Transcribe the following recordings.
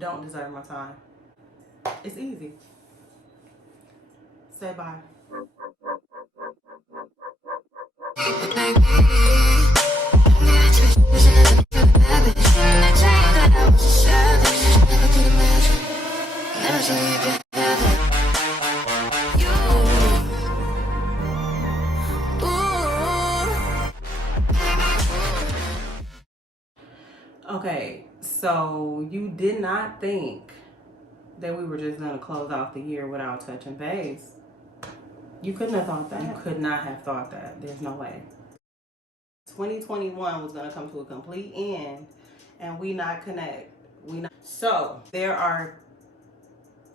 don't deserve my time. It's easy. Say bye. Okay, so you did not think that we were just gonna close out the year without touching base. You couldn't have thought that. You could not have thought that. There's no way. 2021 was gonna come to a complete end, and we not connect. So there are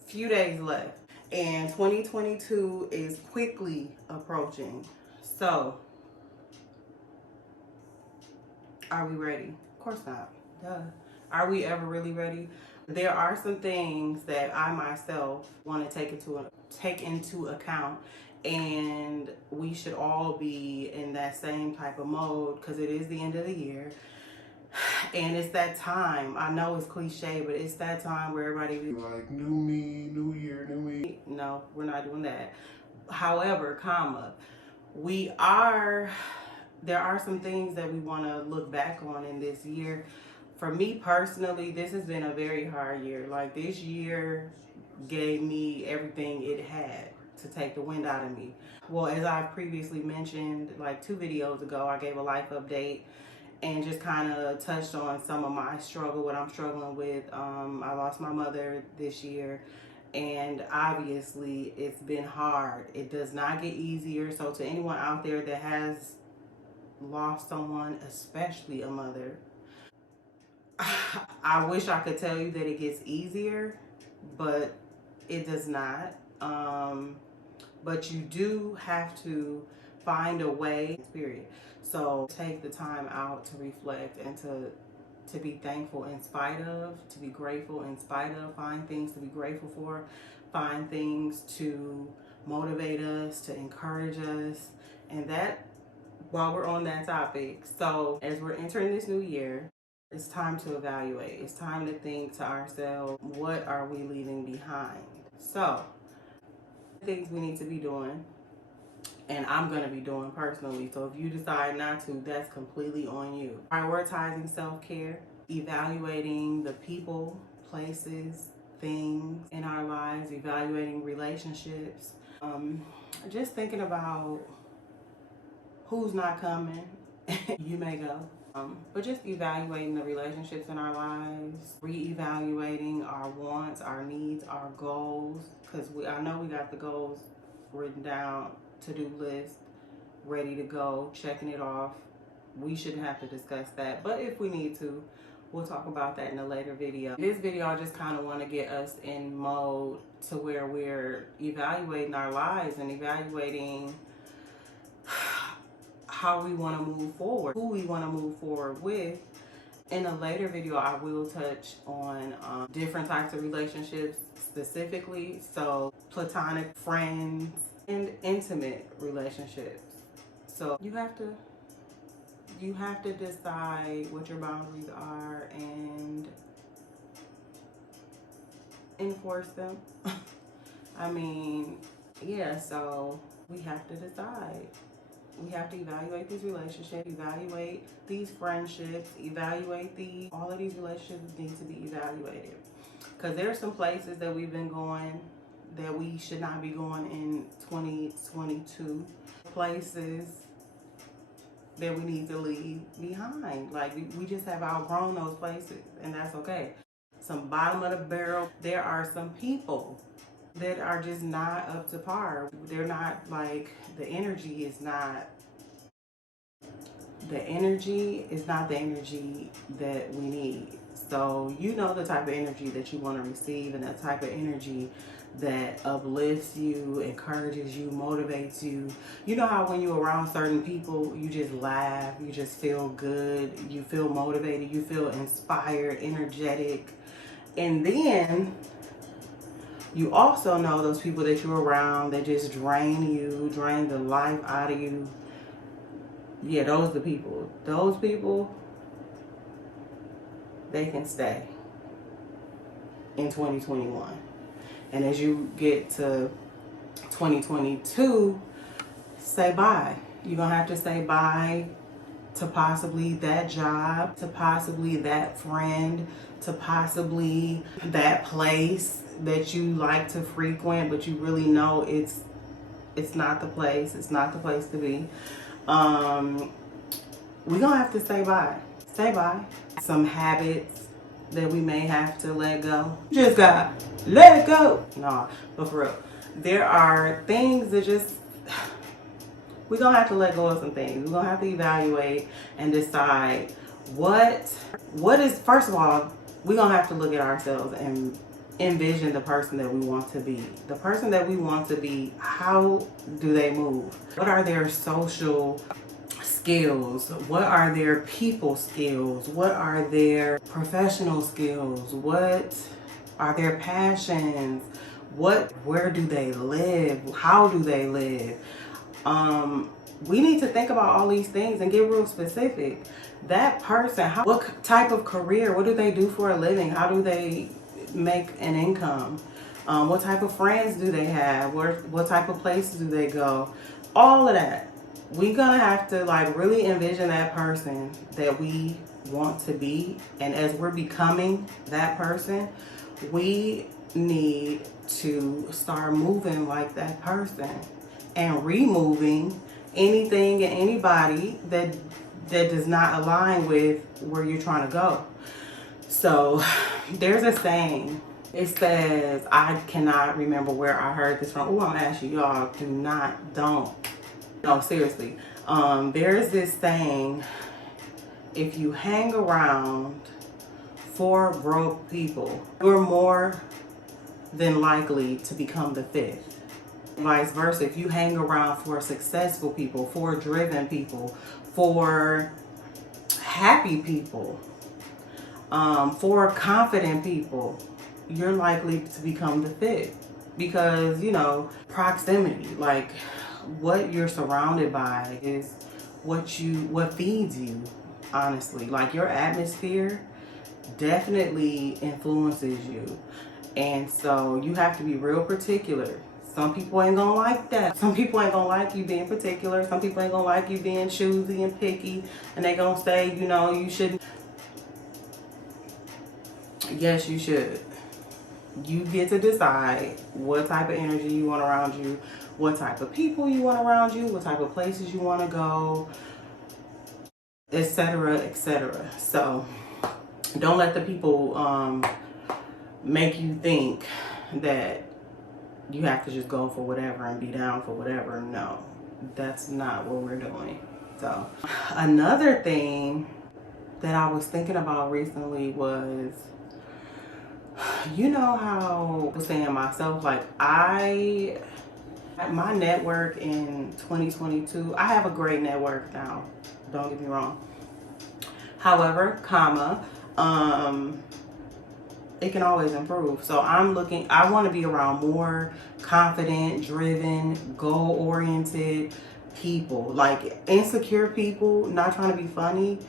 few days left, and 2022 is quickly approaching. So, are we ready? Of course not. Duh. Are we ever really ready? There are some things that I myself want to take into account, and we should all be in that same type of mode because it is the end of the year. And it's that time. I know it's cliche, but it's that time where everybody be like, new me, new year, new me. No, we're not doing that. However, there are some things that we want to look back on in this year. For me personally, this has been a very hard year. Like, this year gave me everything it had to take the wind out of me. Well, as I previously mentioned, like 2 videos ago, I gave a life update and just kind of touched on some of my struggle, what I'm struggling with. I lost my mother this year, and obviously it's been hard. It does not get easier. So to anyone out there that has lost someone, especially a mother, I wish I could tell you that it gets easier, but it does not. But you do have to find a way, period. So take the time out to reflect and to be thankful in spite of, to be grateful in spite of, find things to be grateful for, find things to motivate us, to encourage us. And that, while we're on that topic, so as we're entering this new year, it's time to evaluate. It's time to think to ourselves, what are we leaving behind? So, things we need to be doing, and I'm going to be doing personally. So if you decide not to, that's completely on you. Prioritizing self-care, evaluating the people, places, things in our lives, evaluating relationships, just thinking about who's not coming. You may go. But just evaluating the relationships in our lives, reevaluating our wants, our needs, our goals, because I know we got the goals written down, to-do list, ready to go, checking it off. We shouldn't have to discuss that, but if we need to, we'll talk about that in a later video. This video, I just kind of want to get us in mode to where we're evaluating our lives and evaluating how we want to move forward, who we want to move forward with. In a later video, I will touch on different types of relationships specifically. So platonic, friends, and intimate relationships. So you have to decide what your boundaries are and enforce them. I mean, yeah, so we have to decide. We have to evaluate these relationships, evaluate these friendships, evaluate all of these relationships need to be evaluated. Because there are some places that we've been going that we should not be going in 2022. Places that we need to leave behind. Like, we just have outgrown those places, and that's okay. Some bottom of the barrel. There are some people that are just not up to par. They're not, like, the energy is not the energy that we need. So you know the type of energy that you want to receive, and the type of energy that uplifts you, encourages you, motivates you. You know how when you're around certain people, you just laugh, you just feel good, you feel motivated, you feel inspired, energetic. And then you also know those people that you're around that just drain you, drain the life out of you. Yeah, those are the people. Those people, they can stay. in 2021. And as you get to 2022, say bye. You're going to have to say bye to possibly that job, to possibly that friend, to possibly that place that you like to frequent, but you really know it's not the place. It's not the place to be. We're gonna have to say bye. Say bye. Some habits that we may have to let go. Just got let it go. No, but for real, there are things that just we're gonna have to let go of some things. We're gonna have to evaluate and decide what is, first of all, we're gonna have to look at ourselves and envision the person that we want to be. The person that we want to be, how do they move? What are their social skills? What are their people skills? What are their professional skills? What are their passions? Where do they live? How do they live? We need to think about all these things and get real specific. That person, what type of career, what do they do for a living? How do they make an income? What type of friends do they have? What type of places do they go? All of that. We're gonna have to like really envision that person that we want to be, and as we're becoming that person, we need to start moving like that person and removing anything and anybody that does not align with where you're trying to go. So there's a saying. It says, I cannot remember where I heard this from. Oh, I'm asking y'all, don't. No, seriously. There's this saying, if you hang around 4 broke people, you're more than likely to become the 5th. Vice versa, if you hang around 4 successful people, 4 driven people, 4 happy people, 4 confident people, you're likely to become the 5th. Because, you know, proximity, like what you're surrounded by is what feeds you, honestly. Like your atmosphere definitely influences you. And so you have to be real particular. Some people ain't gonna like that. Some people ain't gonna like you being particular. Some people ain't gonna like you being choosy and picky. And they gonna say, you know, you shouldn't. Yes, you should. You get to decide what type of energy you want around you, what type of people you want around you, what type of places you want to go, etc., etc. So don't let the people make you think that you have to just go for whatever and be down for whatever. No, that's not what we're doing. So another thing that I was thinking about recently was, you know how I was saying myself, like my network in 2022, I have a great network now, don't get me wrong. However, it can always improve. So I want to be around more confident, driven, goal-oriented people. Like insecure people, not trying to be funny.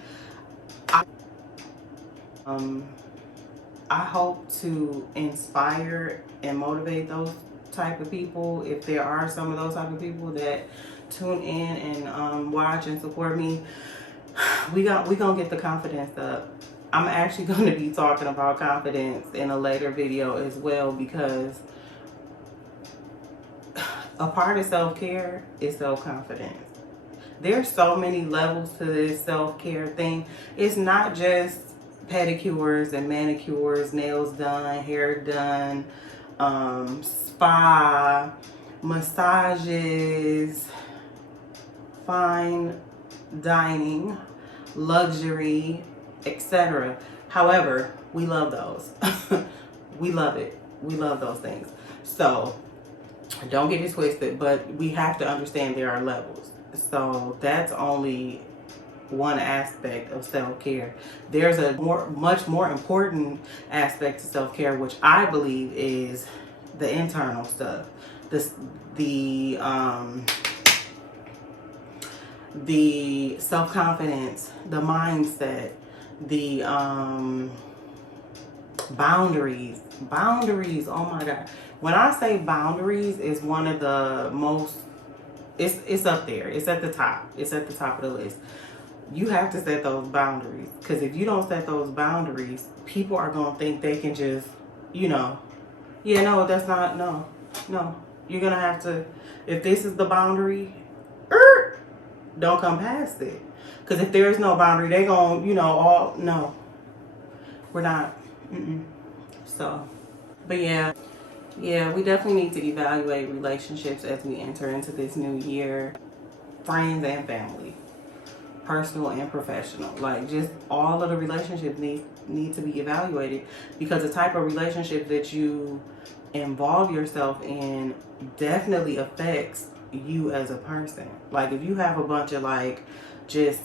I hope to inspire and motivate those type of people. If there are some of those type of people that tune in and watch and support me, we gonna get the confidence up. I'm actually going to be talking about confidence in a later video as well, because a part of self-care is self-confidence. There's so many levels to this self-care thing. It's not just pedicures and manicures, nails done, hair done, spa, massages, fine dining, luxury, etc. However, we love those. We love it. We love those things. So don't get it twisted, but we have to understand there are levels. So that's only one aspect of self-care. There's a much more important aspect to self-care, which I believe is the internal stuff. The self-confidence, the mindset, Boundaries. Boundaries. Oh my God. When I say boundaries, is one of the most, it's up there. It's at the top. It's at the top of the list. You have to set those boundaries, because if you don't set those boundaries, people are going to think they can just, yeah, no, that's not, no. You're going to have to, if this is the boundary, don't come past it. Because if there's no boundary, they're going to, no, we're not. So, but yeah, we definitely need to evaluate relationships as we enter into this new year. Friends and family, personal and professional. Like, just all of the relationships need to be evaluated, because the type of relationship that you involve yourself in definitely affects you as a person. Like, if you have a bunch of like just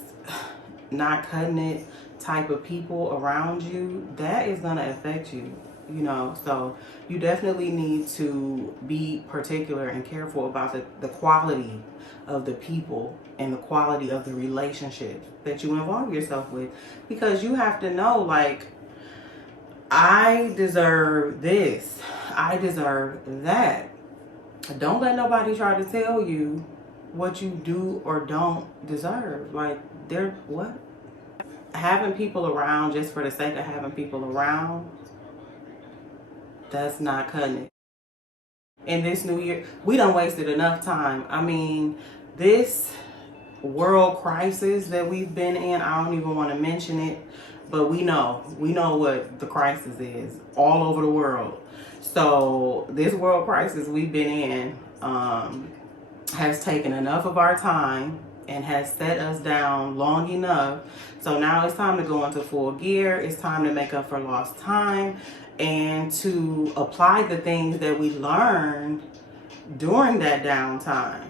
not cutting it type of people around you, that is going to affect you, so you definitely need to be particular and careful about the quality of the people and the quality of the relationships that you involve yourself with, because you have to know, like, I deserve this, I deserve that. Don't let nobody try to tell you what you do or don't deserve. Like, they're what? Having people around just for the sake of having people around, that's not cutting it. In this new year, we done wasted enough time. I mean, this world crisis that we've been in, I don't even want to mention it, but we know what the crisis is all over the world. So this world crisis we've been in has taken enough of our time and has set us down long enough. So now it's time to go into full gear. It's time to make up for lost time and to apply the things that we learned during that downtime.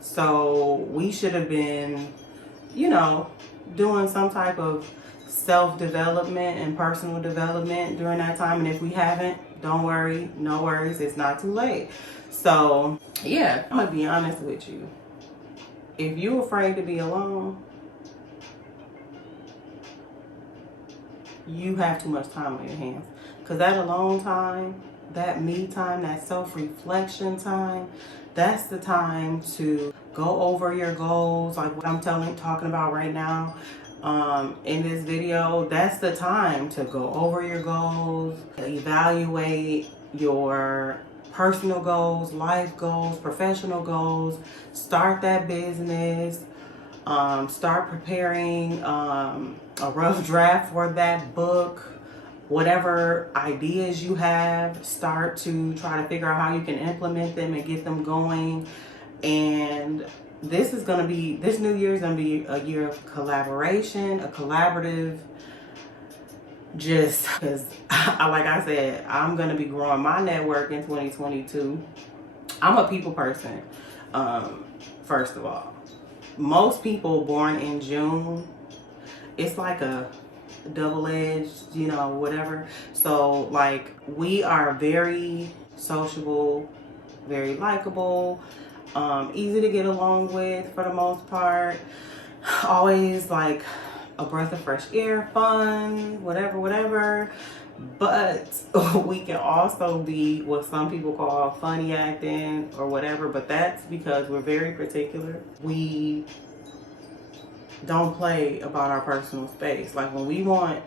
So we should have been, doing some type of self-development and personal development during that time. And if we haven't, don't worry, no worries, it's not too late. So yeah, I'm gonna be honest with you. If you're afraid to be alone, you have too much time on your hands. Because that alone time, that me time, that self-reflection time, that's the time to go over your goals, like what I'm talking about right now in this video. That's the time to go over your goals, evaluate your personal goals, life goals, professional goals, start that business, start preparing a rough draft for that book. Whatever ideas you have, start to try to figure out how you can implement them and get them going. And this new year is going to be a year of collaboration, a collaborative, just because, like I said, I'm going to be growing my network in 2022. I'm a people person, first of all. Most people born in June, it's like a double-edged, whatever. So like, we are very sociable, very likable, easy to get along with for the most part, always like a breath of fresh air, fun, whatever. But we can also be what some people call funny acting or whatever, but that's because we're very particular. We don't play about our personal space. Like, when we want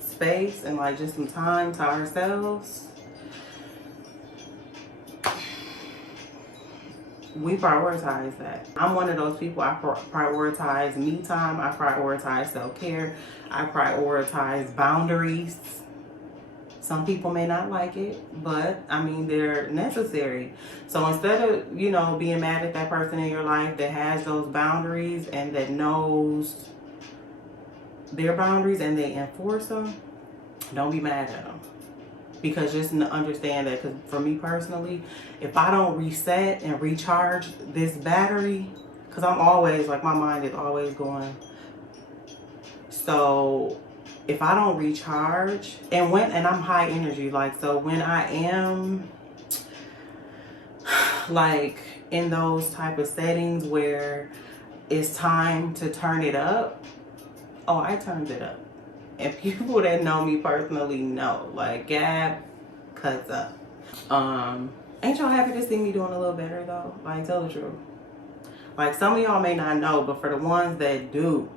space and like just some time to ourselves, we prioritize that. I'm one of those people. I prioritize me time. I prioritize self-care. I prioritize boundaries. Some people may not like it, but I mean, they're necessary. So instead of, being mad at that person in your life that has those boundaries and that knows their boundaries and they enforce them, don't be mad at them. Because just understand that, because for me personally, if I don't reset and recharge this battery, because I'm always, like, my mind is always going. So if I don't recharge, and I'm high energy, like, so when I am like in those type of settings where it's time to turn it up, oh, I turned it up. And people that know me personally know, like, Gab cuts up. Ain't y'all happy to see me doing a little better though? Like, tell the truth. Like, some of y'all may not know, but for the ones that do,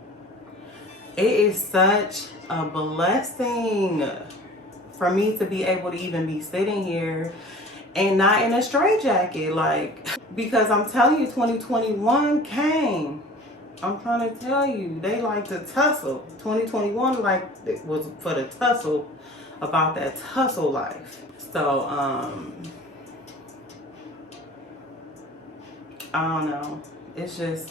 it is such a blessing for me to be able to even be sitting here and not in a straitjacket. Like, because I'm telling you, 2021 came. I'm trying to tell you, they like to tussle. 2021 like it was for the tussle, about that tussle life. So I don't know. It's just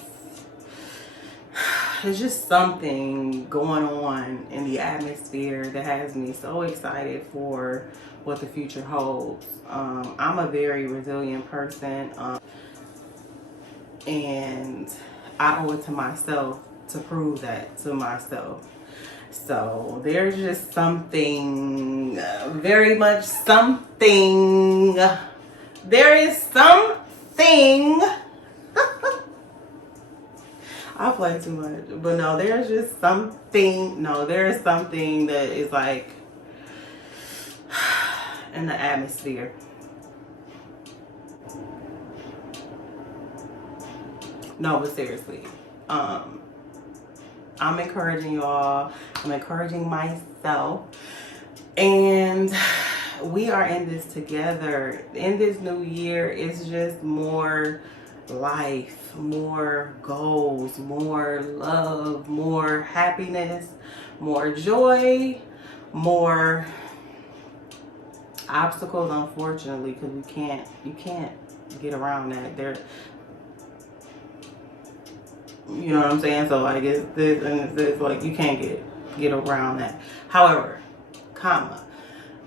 something going on in the atmosphere that has me so excited for what the future holds. I'm a very resilient person, and I owe it to myself to prove that to myself. So there's just something, very much something. There is something. I play too much, but no, there's just something. No, there's something that is like in the atmosphere. No, but seriously, I'm encouraging y'all. I'm encouraging myself, and we are in this together. In this new year, it's just more life, more goals, more love, more happiness, more joy, more obstacles, unfortunately, because you can't get around that. You know what I'm saying? So like, it's this and it's this, like, you can't get around that. However,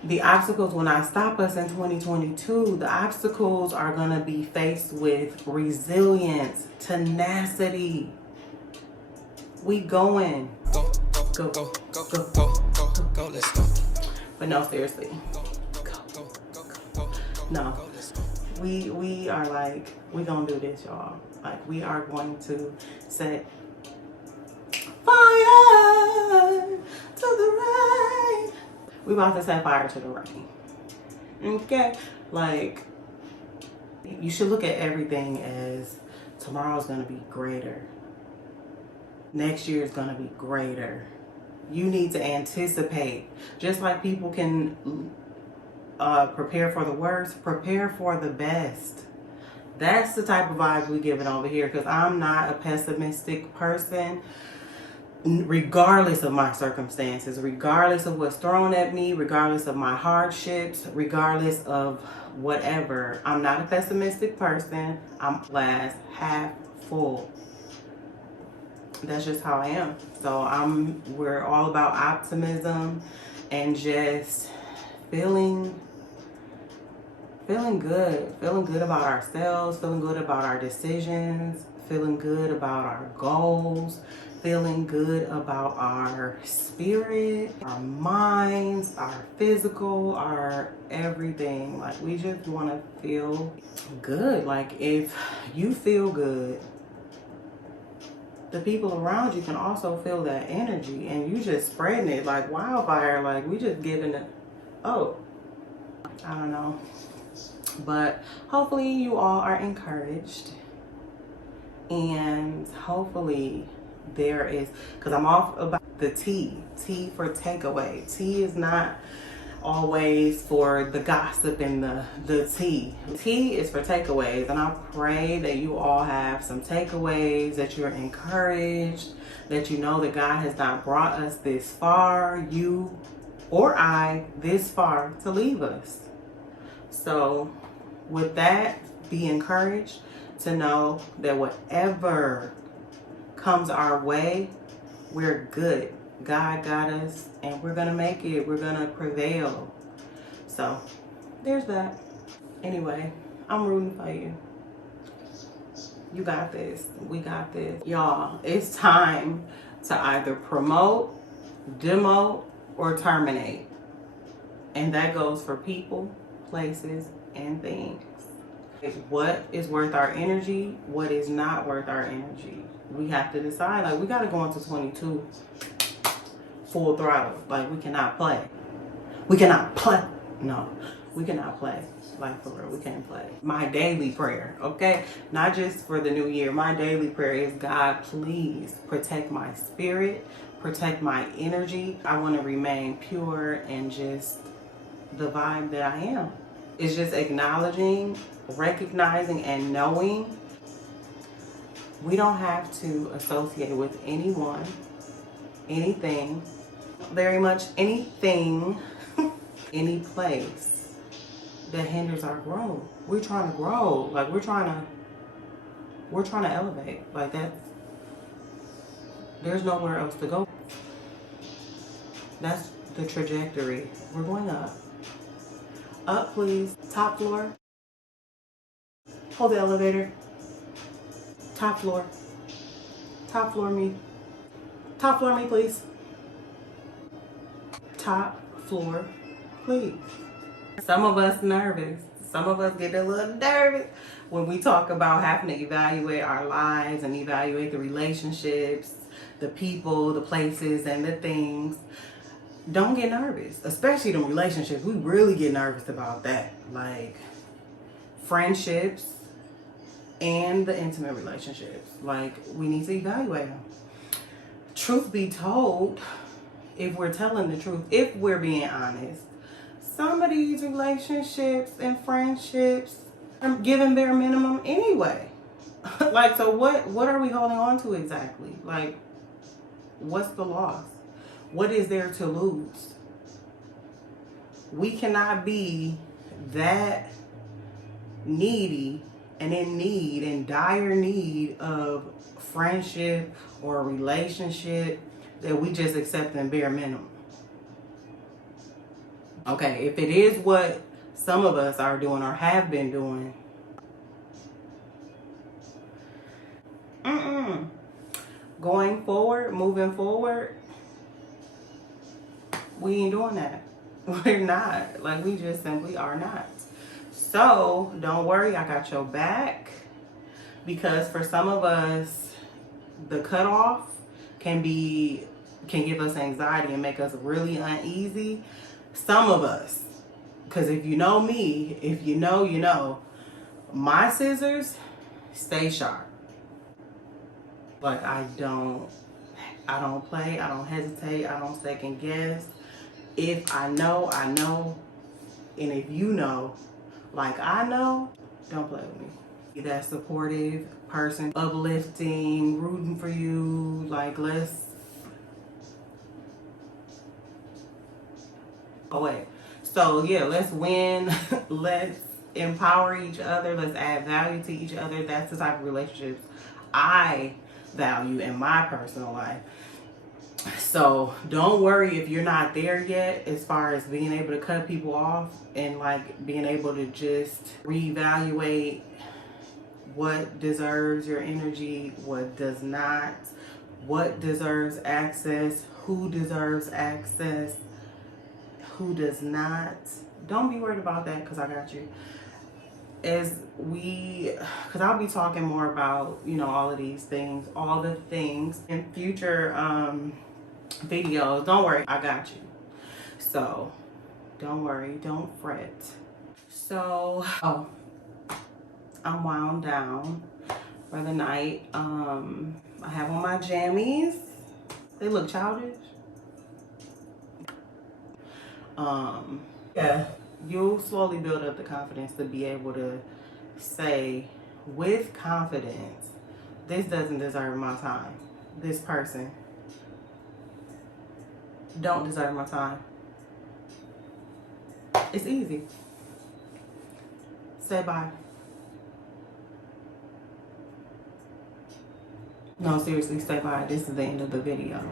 the obstacles will not stop us in 2022. The obstacles are going to be faced with resilience, tenacity. We going. Go, go, go, go, go, go, go, let's go. But no, seriously. No. We are like, we gonna do this, y'all. Like, we are going to set fire to the rain. We about to set fire to the rain. Okay? Like, you should look at everything as tomorrow's gonna be greater. Next year is gonna be greater. You need to anticipate. Just like people can prepare for the worst, prepare for the best. That's the type of vibes we giving over here, because I'm not a pessimistic person, regardless of my circumstances, regardless of what's thrown at me, regardless of my hardships, regardless of whatever. I'm not a pessimistic person. I'm glass half full. That's just how I am. So we're all about optimism and just feeling good about ourselves, feeling good about our decisions, feeling good about our goals, feeling good about our spirit, our minds, our physical, our everything. Like, we just want to feel good. Like, if you feel good, the people around you can also feel that energy, and you just spreading it like wildfire. Like, we just giving it, I don't know. But hopefully you all are encouraged, and hopefully there is, because I'm off about the T for takeaway. T is not always for the gossip and the tea. T is for takeaways, and I pray that you all have some takeaways, that you're encouraged, that you know that God has not brought us this far, you or I, this far to leave us. So with that, be encouraged to know that whatever comes our way, we're good. God got us, and we're gonna make it. We're gonna prevail. So there's that. Anyway, I'm rooting for you. You got this. We got this. Y'all, it's time to either promote, demote, or terminate. And that goes for people, places, and things. What is worth our energy? What is not worth our energy? We have to decide. Like, we got to go into 22 full throttle. Like, we cannot play. We cannot play. No, we cannot play. Like, for real, we can't play. My daily prayer, okay? Not just for the new year. My daily prayer is, God, please protect my spirit, protect my energy. I want to remain pure and just the vibe that I am. It's just acknowledging, recognizing, and knowing we don't have to associate with anyone, anything, very much anything, any place that hinders our growth. We're trying to grow. Like, we're trying to elevate. Like, that, there's nowhere else to go. That's the trajectory. We're going up. Up, please. Top floor. Hold the elevator. Top floor. Top floor me. Top floor me, please. Top floor, please. Some of us nervous. Some of us get a little nervous when we talk about having to evaluate our lives and evaluate the relationships, the people, the places, and the things. Don't get nervous, especially the relationships. We really get nervous about that. Like, friendships and the intimate relationships. Like, we need to evaluate them. Truth be told, if we're telling the truth, if we're being honest, some of these relationships and friendships are giving bare minimum anyway. Like, so what are we holding on to exactly? Like, what's the loss? What is there to lose? We cannot be that needy and in dire need of friendship or relationship that we just accept in bare minimum. Okay, if it is what some of us are doing or have been doing, going forward, moving forward, we ain't doing that. We're not. Like, we just simply are not. So don't worry, I got your back. Because for some of us, the cutoff can give us anxiety and make us really uneasy. Some of us, because if you know me, if you know, you know, my scissors stay sharp. Like, I don't play, I don't hesitate, I don't second guess. If I know, I know. And if you know, like I know, don't play with me. Be that supportive person, uplifting, rooting for you. Like, let's, oh wait. So yeah, let's win. Let's empower each other. Let's add value to each other. That's the type of relationships I value in my personal life. So don't worry if you're not there yet as far as being able to cut people off and like being able to just reevaluate what deserves your energy, what does not, what deserves access, who deserves access, who does not. Don't be worried about that, because I got you. Because I'll be talking more about, you know, all of these things, all the things in future videos. Don't worry, I got you. So don't worry, don't fret. So, I'm wound down for the night. I have on my jammies. They look childish. Yeah, you'll slowly build up the confidence to be able to say with confidence, this doesn't deserve my time. This person don't deserve my time. It's easy. Say bye. No, seriously, say bye. This is the end of the video.